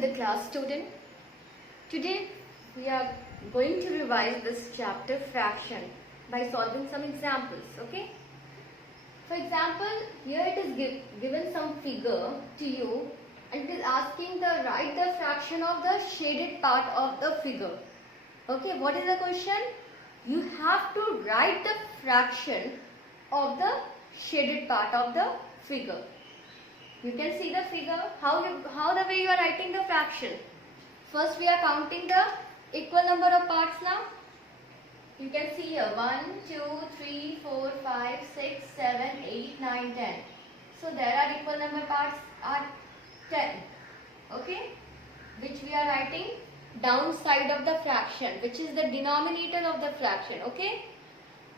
to the class, student. Today we are going to revise this chapter fraction by solving some examples. Okay. For example, here it is given some figure to you and it is asking to write the fraction of the shaded part of the figure. Okay, what is the question? You have to write the fraction of the shaded part of the figure. You can see the figure, how the way you are writing the fraction. First we are counting the equal number of parts now. You can see here 1, 2, 3, 4, 5, 6, 7, 8, 9, 10. So there are equal number parts are 10. Okay, which we are writing downside of the fraction, which is the denominator of the fraction. Okay.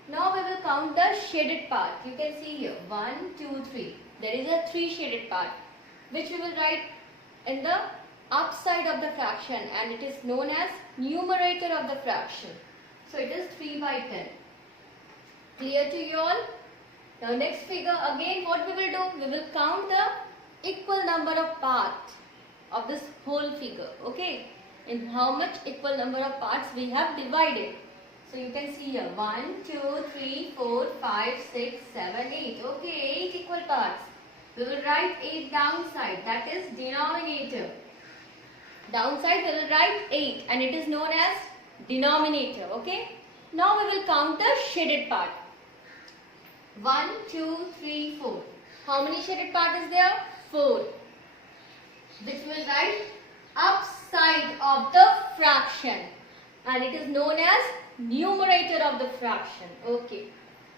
Now we will count the shaded part. You can see here 1, 2, 3. There is a 3 shaded part, which we will write in the upside of the fraction, and it is known as numerator of the fraction. So it is 3 by 10. Clear to you all? Now next figure, again what we will do? We will count the equal number of parts of this whole figure. Okay? In how much equal number of parts we have divided. So you can see here 1, 2, 3, 4, 5, 6, 7, 8. Okay, 8 equal parts. We will write 8 downside, that is denominator. Downside we will write 8 and it is known as denominator. Okay. Now we will count the shaded part. 1, 2, 3, 4. How many shaded part is there? 4. Which we will write upside of the fraction, and it is known as numerator of the fraction. Okay.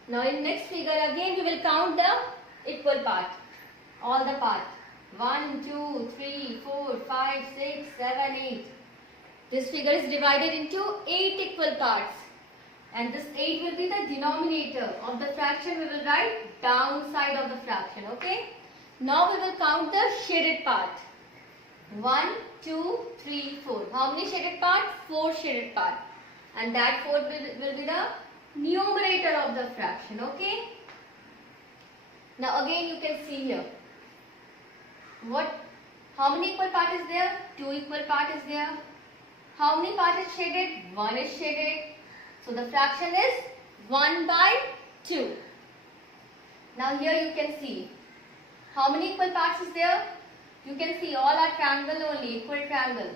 Now in next figure again we will count the equal part. All the parts. 1, 2, 3, 4, 5, 6, 7, 8. This figure is divided into 8 equal parts. And this 8 will be the denominator of the fraction. We will write downside of the fraction. Okay. Now we will count the shaded part. 1, 2, 3, 4. How many shaded part? 4 shaded part. And that 4 will be the numerator of the fraction. Okay. Now again you can see here. How many equal part is there? 2 equal part is there. How many part is shaded? 1 is shaded. So the fraction is 1 by 2. Now here you can see. How many equal parts is there? You can see all are triangle only, equal triangle.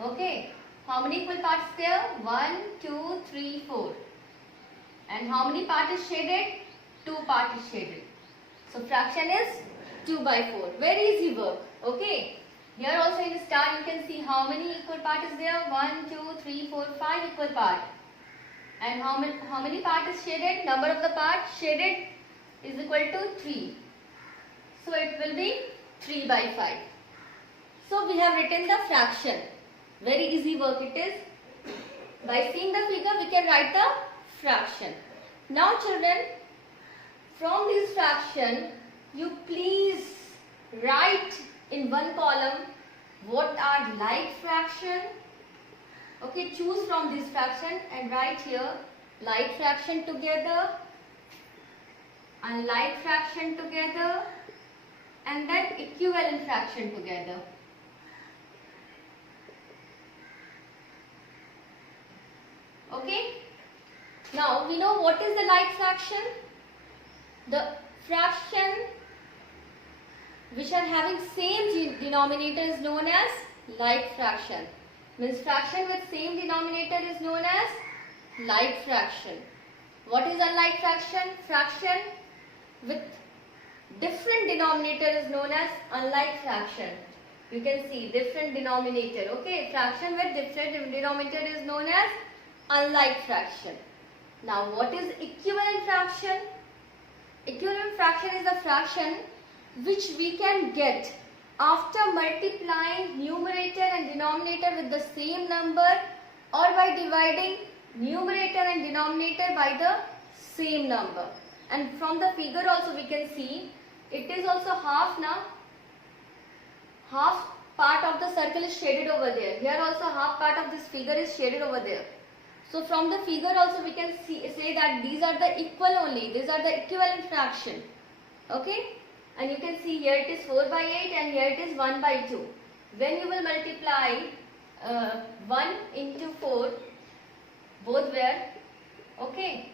Okay. How many equal parts is there? 1, 2, 3, 4. And how many part is shaded? 2 part is shaded. So fraction is 2 by 4. Very easy work. Okay. Here also in the star you can see how many equal part is there? 1, 2, 3, 4, 5 equal part. And how many part is shaded? Number of the parts shaded is equal to 3. So it will be 3 by 5. So we have written the fraction. Very easy work it is. By seeing the figure we can write the fraction. Now children, from this fraction you please write in one column what are like fraction. Okay, choose from this fraction and write here like fraction together, unlike fraction together, and then equivalent fraction together. Okay. Now we know what is the like fraction. The fraction which are having same denominator is known as like fraction. Means fraction with same denominator is known as like fraction. What is unlike fraction? Fraction with different denominator is known as unlike fraction. You can see different denominator. Okay, fraction with different denominator is known as unlike fraction. Now what is equivalent fraction? Equivalent fraction is a fraction which we can get after multiplying numerator and denominator with the same number, or by dividing numerator and denominator by the same number. And from the figure also we can see it is also half now. Half part of the circle is shaded over there. Here also half part of this figure is shaded over there. So from the figure also we can say that these are the equal only. These are the equivalent fraction. Okay. And you can see here it is 4 by 8 and here it is 1 by 2. when you will multiply 1 into 4 both where, okay,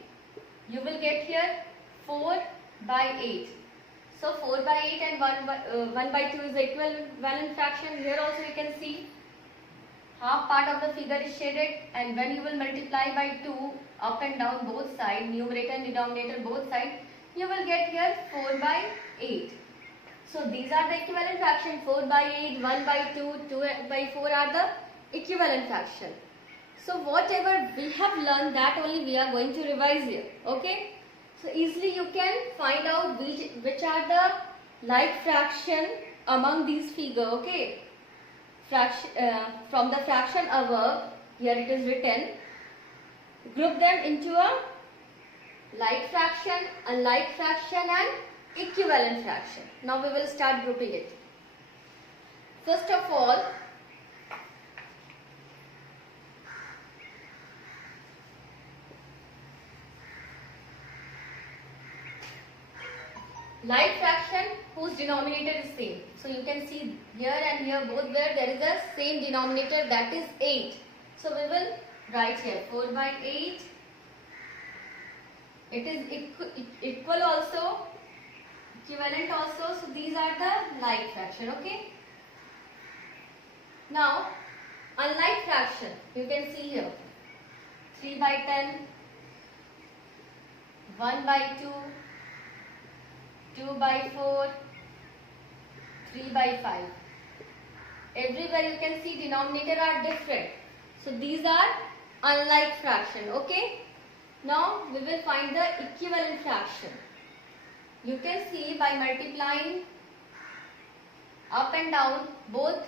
you will get here 4 by 8. So 4 by 8 and 1 by 2 is the equivalent fraction. Here also you can see half part of the figure is shaded, and when you will multiply by 2 up and down both sides, numerator and denominator both sides, you will get here 4 by 8. So these are the equivalent fraction. 4 by 8, 1 by 2, 2 by 4 are the equivalent fraction. So whatever we have learned, that only we are going to revise here. Okay. So easily you can find out which are the like fraction among these figure. Okay. From the fraction above, here it is written, group them into a like fraction, unlike fraction and equivalent fraction. Now we will start grouping it. First of all, like fraction whose denominator is same. So you can see here and here both where there is a same denominator, that is 8. So we will write here 4 by 8. It is equal also, equivalent also. So these are the like fraction. Okay. Now unlike fraction, you can see here 3 by 10, 1 by 2, 2 by 4, 3 by 5. Everywhere you can see denominator are different. So these are unlike fraction. Okay. Now we will find the equivalent fraction. You can see by multiplying up and down both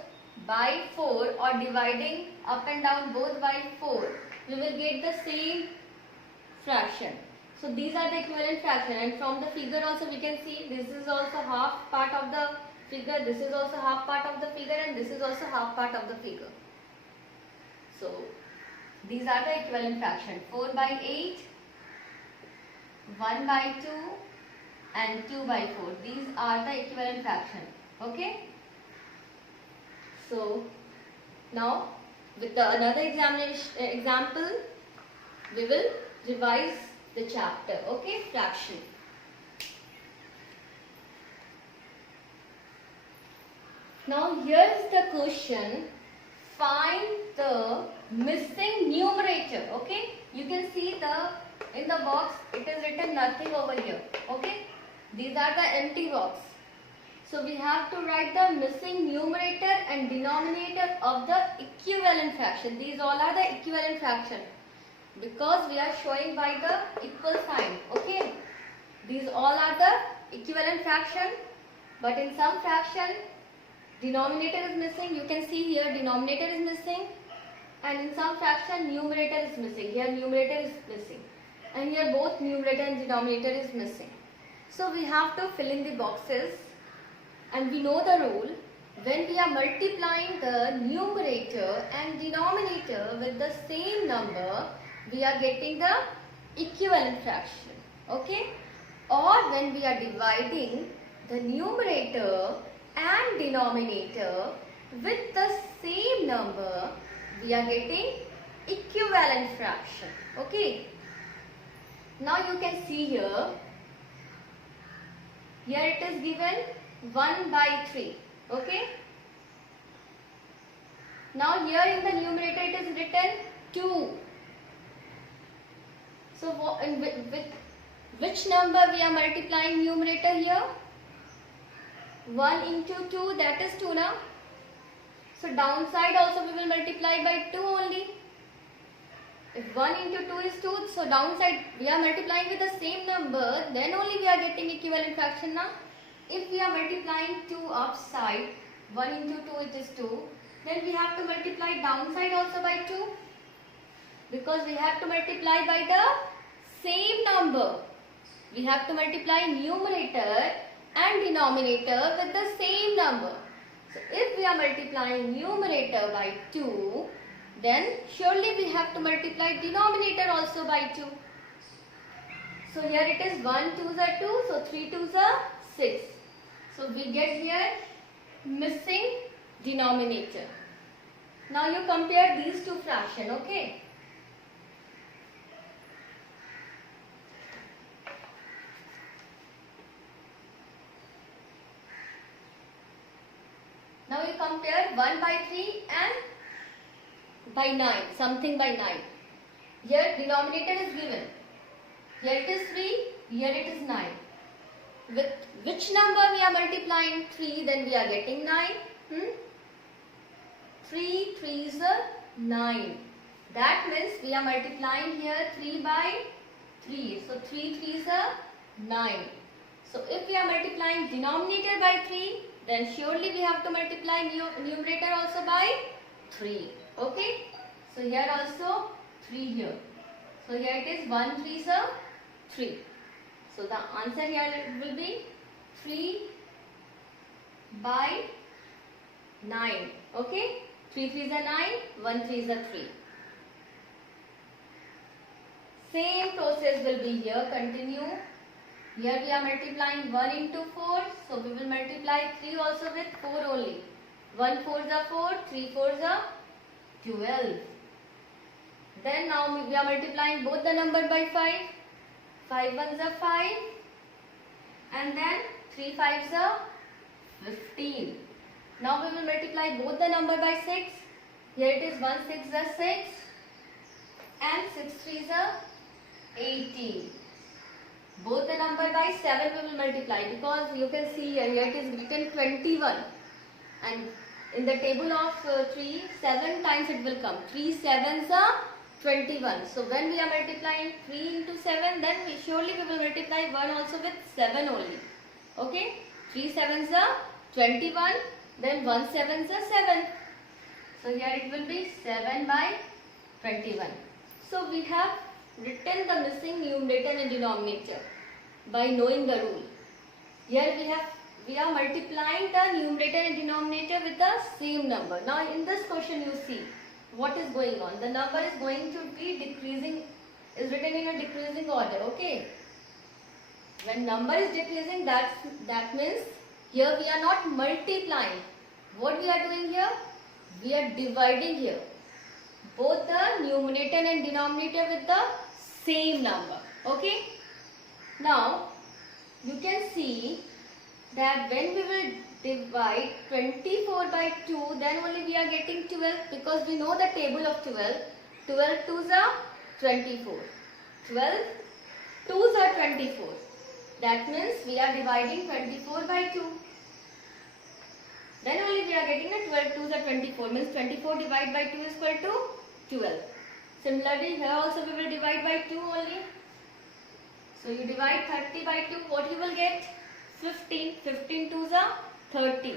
by 4 or dividing up and down both by 4, we will get the same fraction. So these are the equivalent fraction, and from the figure also we can see this is also half part of the figure, this is also half part of the figure, and this is also half part of the figure. So these are the equivalent fraction. 4 by 8, 1 by 2 and 2 by 4. These are the equivalent fraction. Okay. So now with another example we will revise the chapter. Okay, fraction. Now here is the question, find the missing numerator. Okay, you can see in the box it is written nothing over here. Okay, these are the empty box. So we have to write the missing numerator and denominator of the equivalent fraction. These all are the equivalent fraction, because we are showing by the equal sign. Okay, these all are the equivalent fraction, but in some fraction denominator is missing. You can see here denominator is missing, and in some fraction numerator is missing. Here numerator is missing, and here both numerator and denominator is missing. So we have to fill in the boxes, and we know the rule. When we are multiplying the numerator and denominator with the same number, we are getting the equivalent fraction. Okay, or when we are dividing the numerator and denominator with the same number, we are getting equivalent fraction. Okay, now you can see here it is given 1 by 3. Okay, now here in the numerator it is written 2. So with which number we are multiplying numerator here? 1 into 2, that is 2 now. So downside also we will multiply by 2 only. If 1 into 2 is 2, so downside we are multiplying with the same number, then only we are getting equivalent fraction now. If we are multiplying 2 upside, 1 into 2 it is 2, then we have to multiply downside also by 2, because we have to multiply by the same number. We have to multiply numerator and denominator with the same number. So if we are multiplying numerator by 2, then surely we have to multiply denominator also by 2. So here it is 1 2s are 2, so 3 2s are 6. So we get here missing denominator. Now you compare these two fractions, okay? Now you compare 1 by 3 and by 9, something by 9. Here denominator is given. Here it is 3, here it is 9. With which number we are multiplying 3, then we are getting 9. 3 3s are 9. That means we are multiplying here 3 by 3. So 3 3s are 9. So if we are multiplying denominator by 3, then surely we have to multiply numerator also by 3. Okay? So here also 3 here. So here it is 1 3s are 3. So the answer here will be 3 by 9. Okay? 3 3s are 9, 1 3s are 3. Same process will be here, continue. Here we are multiplying 1 into 4, so we will multiply 3 also with 4 only. 1 4s are 4, 3 4s are 12. Then now we are multiplying both the number by 5. 5 1s are 5 and then 3 5s are 15. Now we will multiply both the number by 6. Here it is 1 6 are 6 and 6 3s are 18. Both the number by 7 we will multiply, because you can see here it is written 21 and in the table of 3, 7 times it will come. 3 7s are 21. So when we are multiplying 3 into 7, then surely we will multiply 1 also with 7 only. Okay? 3 7s are 21, then 1 7s are 7. So here it will be 7 by 21. So we have written the missing numerator and denominator by knowing the rule. Here we are multiplying the numerator and denominator with the same number. Now in this question you see what is going on. The number is going to be decreasing, is written in a decreasing order. Okay. When number is decreasing, that means here we are not multiplying. What we are doing here? We are dividing here. Both the numerator and denominator with the same number. Okay. Now you can see that when we will divide 24 by 2, then only we are getting 12, because we know the table of 12. 12 2s are 24. 12 2s are 24. That means we are dividing 24 by 2. Then only we are getting a 12 2s are 24. Means 24 divided by 2 is equal to 12. Similarly, here also we will divide by 2 only. So you divide 30 by 2, what you will get? 15. 15 2s are 30.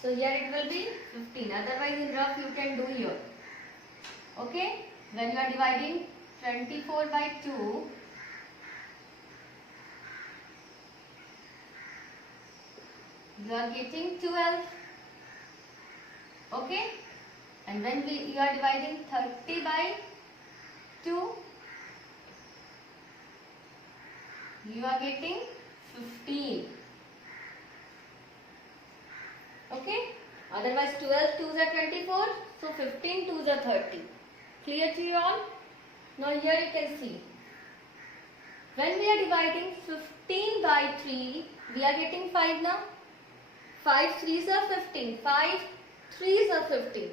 So here it will be 15. Otherwise in rough you can do here. Okay? When you are dividing 24 by 2, you are getting 12. Okay? And when you are dividing 30 by 2, you are getting 15. Okay? Otherwise 12 2s are 24. So 15 2s are 30. Clear to you all? Now here you can see. When we are dividing 15 by 3, we are getting 5 now. 5 3s are 15. 5 3s are 15.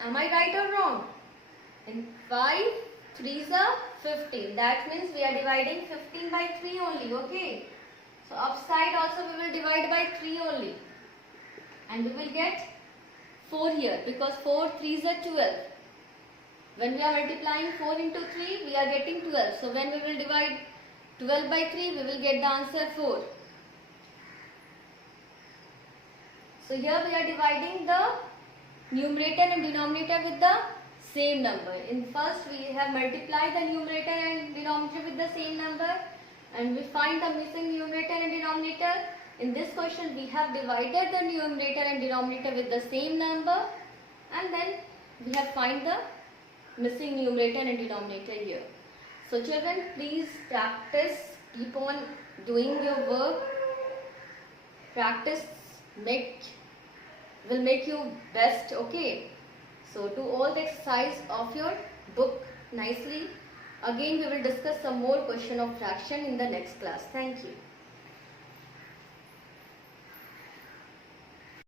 Am I right or wrong? And 5 3s are 15. That means we are dividing 15 by 3 only. Okay. So upside also we will divide by 3 only. And we will get 4 here, because 4 3s are 12. When we are multiplying 4 into 3, we are getting 12. So when we will divide 12 by 3, we will get the answer 4. So here we are dividing the numerator and denominator with the same number. In first we have multiplied the numerator and denominator with the same number, and we find the missing numerator and denominator. In this question we have divided the numerator and denominator with the same number, and then we have find the missing numerator and denominator here. So children, please practice, keep on doing your work, practice, make will make you best. Okay, so do all the exercise of your book nicely. Again we will discuss some more question of fraction in the next class. Thank you.